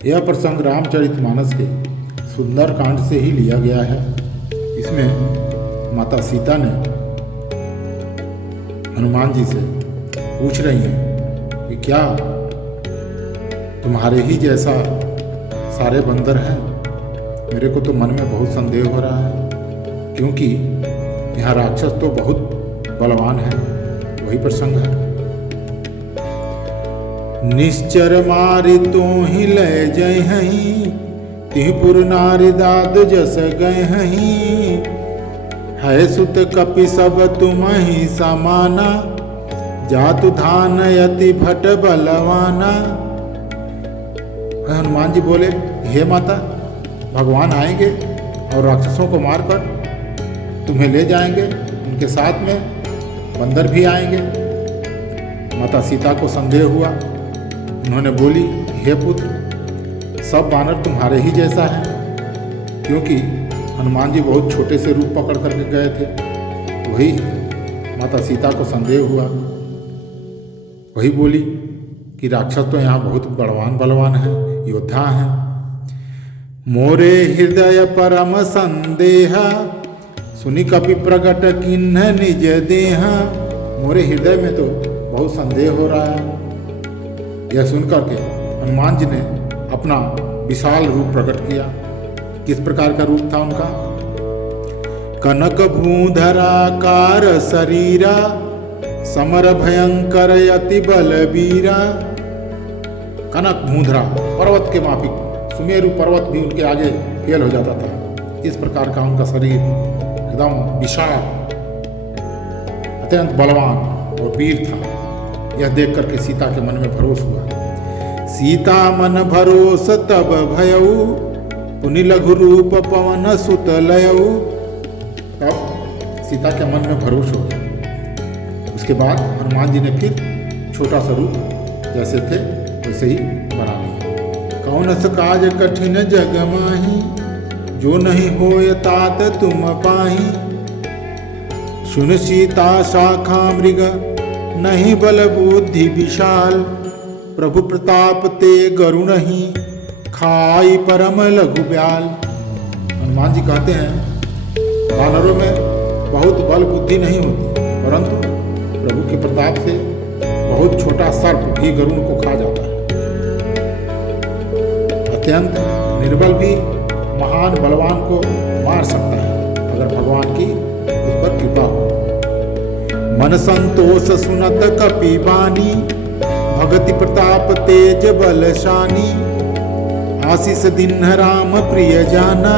यह प्रसंग रामचरितमानस के सुंदर कांड से ही लिया गया है। इसमें माता सीता ने हनुमान जी से पूछ रही हैं कि क्या तुम्हारे ही जैसा सारे बंदर हैं? मेरे को तो मन में बहुत संदेह हो रहा है, क्योंकि यहाँ राक्षस तो बहुत बलवान है। वही प्रसंग है। निश्चर मारि तो ही ले जय हहीं, तिहपुर नारि दाद जस गए हहीं। है सुत कपि सब तुम ही समाना, जातु धान यति भट बलवाना। हनुमान जी बोले, हे माता, भगवान आएंगे और राक्षसों को मारकर तुम्हें ले जाएंगे, उनके साथ में बंदर भी आएंगे। माता सीता को संदेह हुआ। उन्होंने बोली, हे पुत्र, सब बानर तुम्हारे ही जैसा है, क्योंकि हनुमान जी बहुत छोटे से रूप पकड़ करके गए थे। वही माता सीता को संदेह हुआ। वही बोली कि राक्षस तो यहाँ बहुत बलवान है, योद्धा हैं। मोरे हृदय परम संदेहा, सुनी कपि प्रगट किन्ह निज देहा। मोरे हृदय में तो बहुत संदेह हो रहा है। यह सुनकर के हनुमान जी ने अपना विशाल रूप प्रकट किया। किस प्रकार का रूप था उनका? कनक भूधराकार शरीरा, समर भयंकर यति बलबीरा। कनक भूधरा, पर्वत के माफिक, सुमेरु पर्वत भी उनके आगे फेल हो जाता था। इस प्रकार का उनका शरीर एकदम विशाल, अत्यंत बलवान और वीर था। यह देख करके सीता के मन में भरोस हुआ। सीता मन भरोस तब भयऊ, पुनि लघु रूप पवन सुत लयऊ। तब सीता के मन में भरोस हो गया। उसके बाद हनुमान जी ने फिर छोटा सा रूप जैसे थे वैसे ही बना लिया। कौन स काज कठिन जग माही, जो नहीं होय तात तुम पाही। सुन सीता शाखा मृग, नहीं बल बुद्धि विशाल। प्रभु प्रताप ते गरुण ही, खाई परम लघु ब्याल। हनुमान जी कहते हैं, वानरों में बहुत बल बुद्धि नहीं होती, परंतु प्रभु के प्रताप से बहुत छोटा सर्प भी गरुण को खा जाता है। अत्यंत निर्बल भी महान बलवान को मार सकता है, अगर भगवान की उस पर कृपा हो। मन संतोष सुनत कपि बानी, भगति प्रताप तेज बलशानी। आशीष दीन्ह राम प्रिय जाना,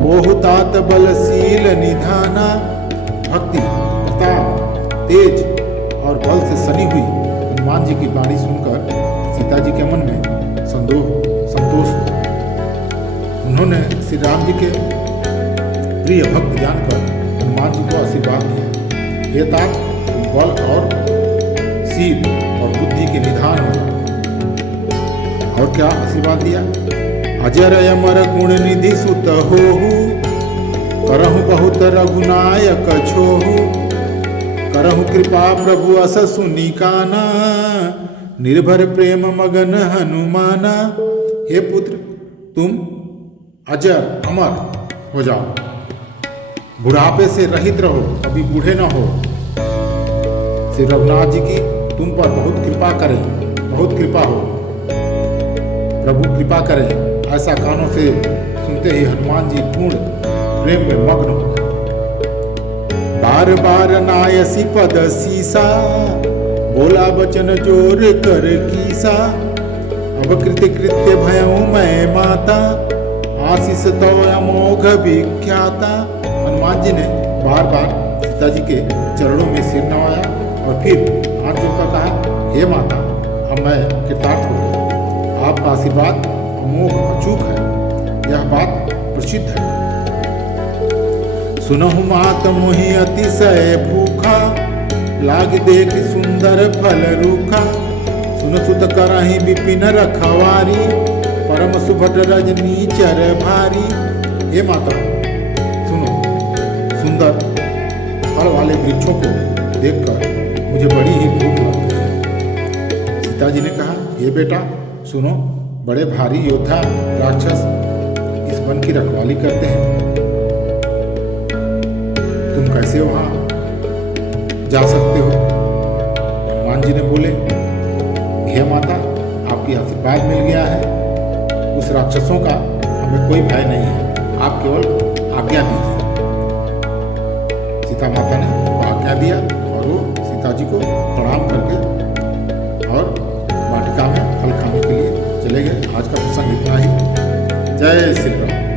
होहु तात बलशील निधाना। भक्ति प्रताप तेज और बल से सनी हुई हनुमान जी की वाणी सुनकर सीता जी के मन में संतोष हुआ। उन्होंने श्री राम जी के प्रिय भक्त जानकर हनुमान जी को आशीर्वाद दिया, हे तात, बल और शील और बुद्धि के निधान हो। और क्या आशीर्वाद दिया? अजर अमर गुण निधि सुत होहु, करहु बहुत रघुनायक छोहु। करहु कृपा प्रभु अस सुनि काना, निर्भर प्रेम मगन हनुमाना। हे पुत्र, तुम अजर अमर हो जाओ, बुढ़ापे से रहित रहो, अभी बूढ़े न हो। श्री रघुनाथ जी की तुम पर बहुत कृपा करें, बहुत कृपा हो, प्रभु कृपा करें। ऐसा कानों से सुनते ही हनुमान जी पूर्ण प्रेम में मग्न हो गए। बार बार नायसी पद सीसा, बोला वचन जोर कर कीसा। अब कृत्य कृत्य भयऊ मैं माता, आशीष तो अमोघ विख्याता। हनुमान जी ने बार बार सीता जी के चरणों में सिर नवाया और फिर हाथ जोड़कर कहा, हे माता, अब मैं कृतार्थ हो गया। आपका आशीर्वाद अमोघ अचूक है, यह बात प्रसिद्ध है। सुनहु मात मोहि अतिशय भूखा, लाग देख सुंदर फल रूखा। सुन सुत करहि विपिन रखवारी, परम सुभट रजनी चर भारी। हे माता, सुनो, सुंदर फल वाले वृक्षों को देखकर मुझे बड़ी ही भूख लगती है। सीता जी ने कहा, हे बेटा सुनो, बड़े भारी योद्धा राक्षस इस वन की रखवाली करते हैं। तुम कैसे वहां जा सकते हो? हनुमान जी ने बोले, हे माता, आपकी आशीर्वाद मिल गया है, उस राक्षसों का हमें कोई भय नहीं है, आप केवल आज्ञा दीजिए। सीता माता ने उनको आज्ञा दिया और वो सीता जी को प्रणाम करके और वाटिका में फल खाने के लिए चले गए। आज का प्रसंग इतना ही। जय श्री राम।